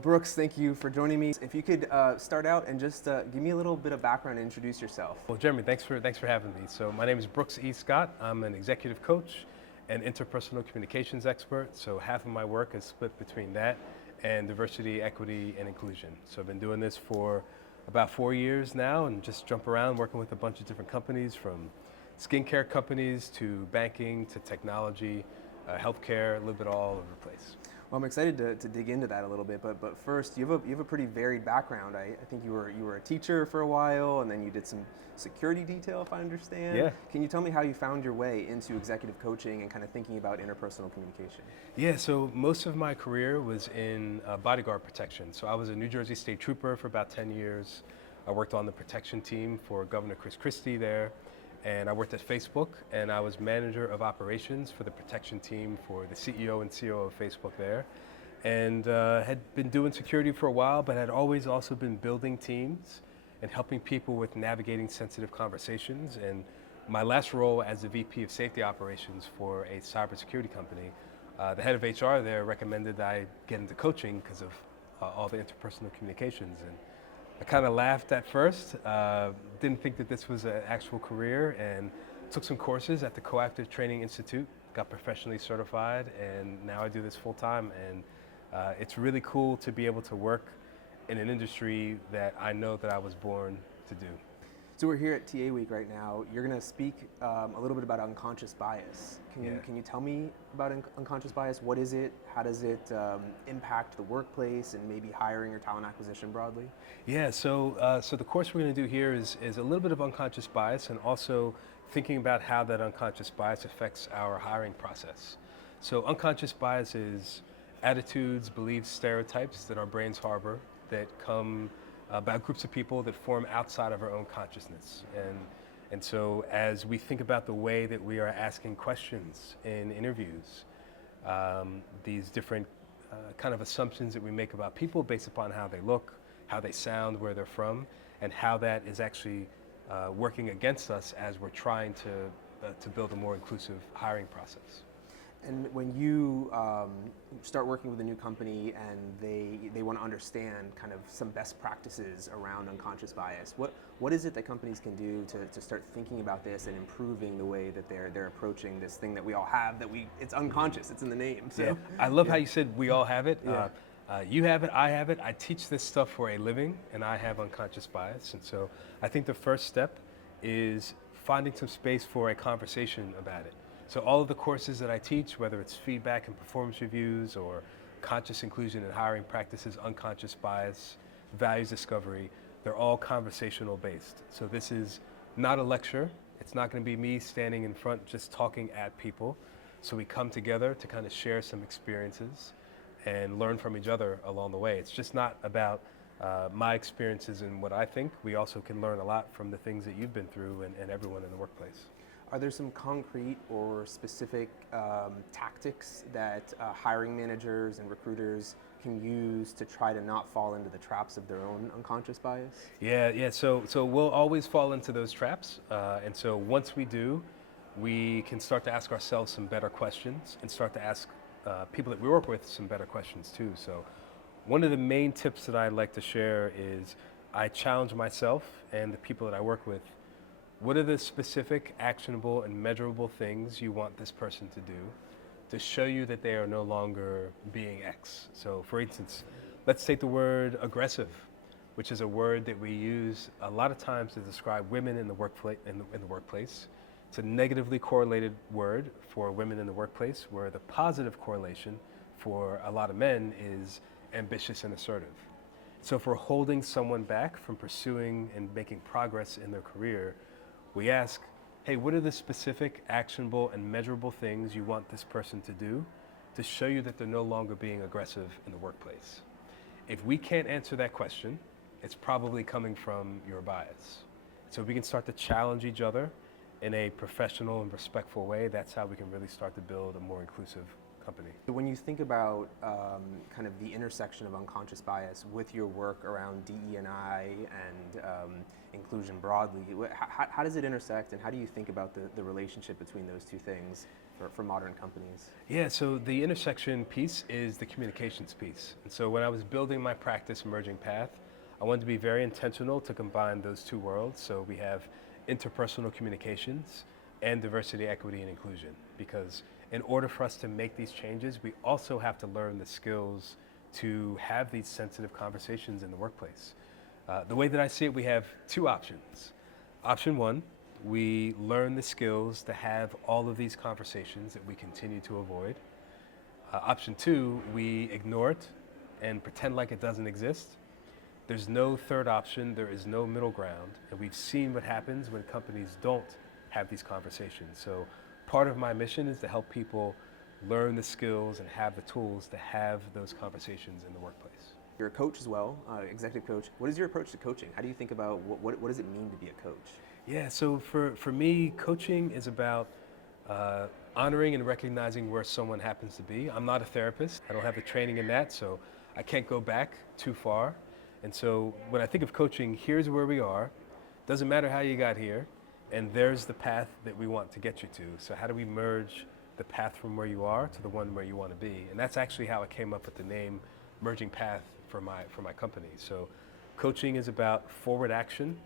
Brooks, thank you for joining me. If you could start out and just give me a little bit of background and introduce yourself. Well, Jeremy, thanks for having me. So my name is Brooks E. Scott. I'm an executive coach and interpersonal communications expert. So half of my work is split between that and diversity, equity, and inclusion. So I've been doing this for about 4 years now and just jump around working with a bunch of different companies, from skincare companies to banking to technology, healthcare, a little bit all over the place. Well, I'm excited to dig into that a little bit, but first, you have a pretty varied background. I think you were a teacher for a while, and then you did some security detail, if I understand. Yeah. Can you tell me how you found your way into executive coaching and kind of thinking about interpersonal communication? Yeah, so most of my career was in bodyguard protection. So I was a New Jersey State Trooper for about 10 years. I worked on the protection team for Governor Chris Christie there. And I worked at Facebook, and I was manager of operations for the protection team for the CEO and COO of Facebook there. And had been doing security for a while, but had always also been building teams and helping people with navigating sensitive conversations. And my last role as the VP of Safety Operations for a cybersecurity company, the head of HR there recommended that I get into coaching because of all the interpersonal communications. And I kind of laughed at first, didn't think that this was an actual career, and took some courses at the Coactive Training Institute, got professionally certified, and now I do this full time. And it's really cool to be able to work in an industry that I know that I was born to do. So we're here at TA Week right now. You're going to speak a little bit about unconscious bias. Can you tell me about unconscious bias? What is it? How does it impact the workplace and maybe hiring or talent acquisition broadly? Yeah, so the course we're going to do here is a little bit of unconscious bias, and also thinking about how that unconscious bias affects our hiring process. So unconscious bias is attitudes, beliefs, stereotypes that our brains harbor that come about groups of people that form outside of our own consciousness. And so as we think about the way that we are asking questions in interviews, these different kind of assumptions that we make about people based upon how they look, how they sound, where they're from, and how that is actually working against us as we're trying to build a more inclusive hiring process. And when you start working with a new company and they want to understand kind of some best practices around unconscious bias, what is it that companies can do to start thinking about this and improving the way that they're approaching this thing that we all have, it's unconscious, it's in the name. So yeah. I love how you said we all have it. Yeah. You have it, I have it. I teach this stuff for a living, and I have unconscious bias. And so I think the first step is finding some space for a conversation about it. So all of the courses that I teach, whether it's feedback and performance reviews or conscious inclusion and hiring practices, unconscious bias, values discovery, they're all conversational based. So this is not a lecture. It's not going to be me standing in front just talking at people. So we come together to kind of share some experiences and learn from each other along the way. It's just not about my experiences and what I think. We also can learn a lot from the things that you've been through and everyone in the workplace. Are there some concrete or specific tactics that hiring managers and recruiters can use to try to not fall into the traps of their own unconscious bias? Yeah. So we'll always fall into those traps. And so once we do, we can start to ask ourselves some better questions and start to ask people that we work with some better questions too. So one of the main tips that I'd like to share is I challenge myself and the people that I work with. What are the specific, actionable, and measurable things you want this person to do to show you that they are no longer being X? So for instance, let's take the word aggressive, which is a word that we use a lot of times to describe women in the workplace. It's a negatively correlated word for women in the workplace, where the positive correlation for a lot of men is ambitious and assertive. So if we're holding someone back from pursuing and making progress in their career, we ask, hey, what are the specific, actionable, and measurable things you want this person to do to show you that they're no longer being aggressive in the workplace? If we can't answer that question, it's probably coming from your bias. So we can start to challenge each other in a professional and respectful way. That's how we can really start to build a more inclusive company. So when you think about kind of the intersection of unconscious bias with your work around DE&I and inclusion broadly, how does it intersect, and how do you think about the relationship between those two things for modern companies? Yeah, so the intersection piece is the communications piece. And so when I was building my practice, Emerging Path, I wanted to be very intentional to combine those two worlds. So we have interpersonal communications and diversity, equity, and inclusion. Because in order for us to make these changes, we also have to learn the skills to have these sensitive conversations in the workplace. The way that I see it, we have two options. Option one, we learn the skills to have all of these conversations that we continue to avoid. Option two, we ignore it and pretend like it doesn't exist. There's no third option, there is no middle ground, and we've seen what happens when companies don't have these conversations. So part of my mission is to help people learn the skills and have the tools to have those conversations in the workplace. You're a coach as well, executive coach. What is your approach to coaching? How do you think about what does it mean to be a coach? Yeah, so for me, coaching is about honoring and recognizing where someone happens to be. I'm not a therapist. I don't have the training in that, so I can't go back too far. And so when I think of coaching, here's where we are. Doesn't matter how you got here, and there's the path that we want to get you to. So how do we merge the path from where you are to the one where you want to be? And that's actually how I came up with the name Merging Path for my company. So coaching is about forward action,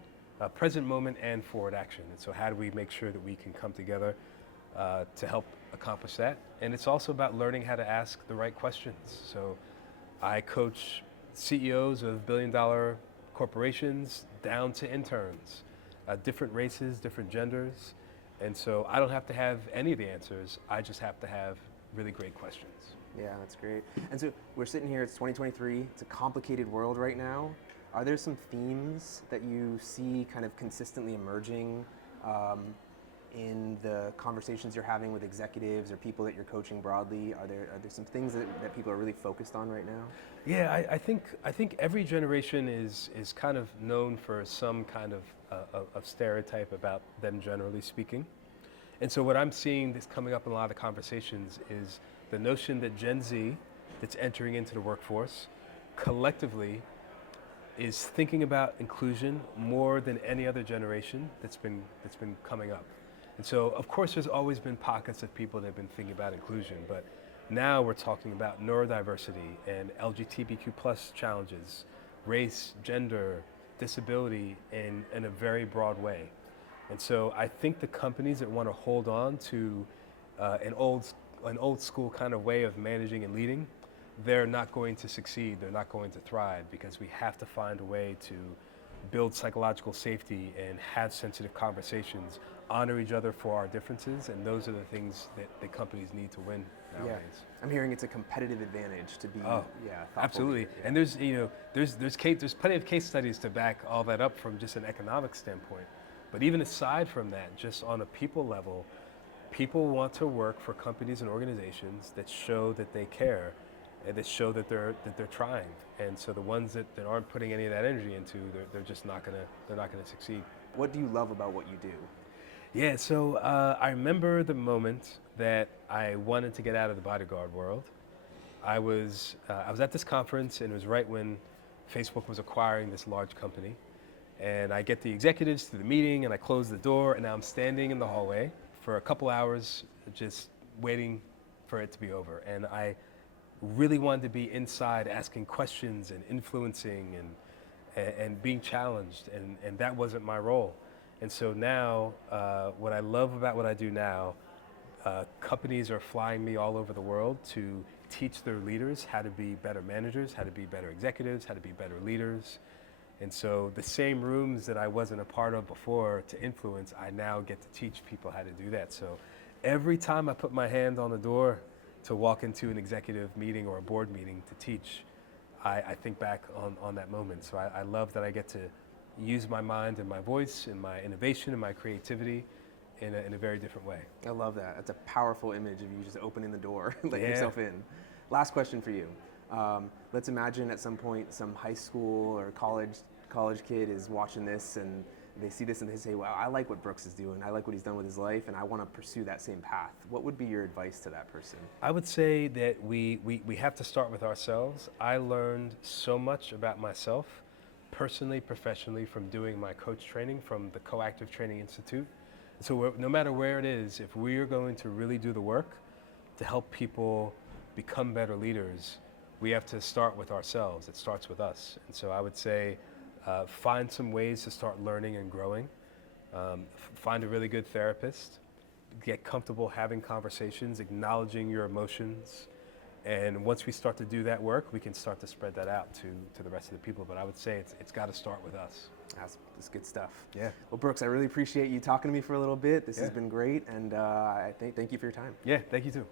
present moment and forward action. And so how do we make sure that we can come together to help accomplish that? And it's also about learning how to ask the right questions. So I coach CEOs of billion-dollar corporations down to interns, different races, different genders. And so I don't have to have any of the answers. I just have to have really great questions. Yeah, that's great. And so we're sitting here, it's 2023, it's a complicated world right now. Are there some themes that you see kind of consistently emerging in the conversations you're having with executives or people that you're coaching broadly? Are there some things that people are really focused on right now? Yeah, I think every generation is kind of known for some kind of stereotype about them, generally speaking. And so what I'm seeing that's coming up in a lot of conversations is the notion that Gen Z, that's entering into the workforce, collectively is thinking about inclusion more than any other generation that's been coming up. And so, of course, there's always been pockets of people that have been thinking about inclusion, but now we're talking about neurodiversity and LGBTQ plus challenges, race, gender, disability in a very broad way. And so I think the companies that want to hold on to an old school kind of way of managing and leading, they're not going to succeed, they're not going to thrive, because we have to find a way to build psychological safety and have sensitive conversations, honor each other for our differences, and those are the things that the companies need to win nowadays. Yeah. I'm hearing it's a competitive advantage to be thoughtful. Absolutely. Yeah. And there's plenty of case studies to back all that up from just an economic standpoint. But even aside from that, just on a people level, people want to work for companies and organizations that show that they care and that show that they're trying. And so the ones that aren't putting any of that energy into, they're just not gonna succeed. What do you love about what you do? Yeah, so I remember the moment that I wanted to get out of the bodyguard world. I was at this conference, and it was right when Facebook was acquiring this large company. And I get the executives to the meeting, and I close the door, and now I'm standing in the hallway for a couple hours just waiting for it to be over. And I really wanted to be inside asking questions and influencing and being challenged, and that wasn't my role. And so now, what I love about what I do now, companies are flying me all over the world to teach their leaders how to be better managers, how to be better executives, how to be better leaders. And so the same rooms that I wasn't a part of before to influence, I now get to teach people how to do that. So every time I put my hand on the door to walk into an executive meeting or a board meeting to teach, I think back on that moment. So I love that I get to use my mind and my voice and my innovation and my creativity in a very different way. I love that. That's a powerful image of you just opening the door, letting Yeah. yourself in. Last question for you. Let's imagine at some point some high school or college kid is watching this and they see this and they say, wow, I like what Brooks is doing. I like what he's done with his life, and I want to pursue that same path. What would be your advice to that person? I would say that we have to start with ourselves. I learned so much about myself, personally, professionally, from doing my coach training from the Coactive Training Institute. So no matter where it is, if we are going to really do the work to help people become better leaders, we have to start with ourselves. It starts with us. And so I would say find some ways to start learning and growing. Find a really good therapist. Get comfortable having conversations, acknowledging your emotions. And once we start to do that work, we can start to spread that out to the rest of the people. But I would say it's got to start with us. That's good stuff. Yeah. Well, Brooks, I really appreciate you talking to me for a little bit. This Yeah. has been great, and I thank you for your time. Yeah, thank you too.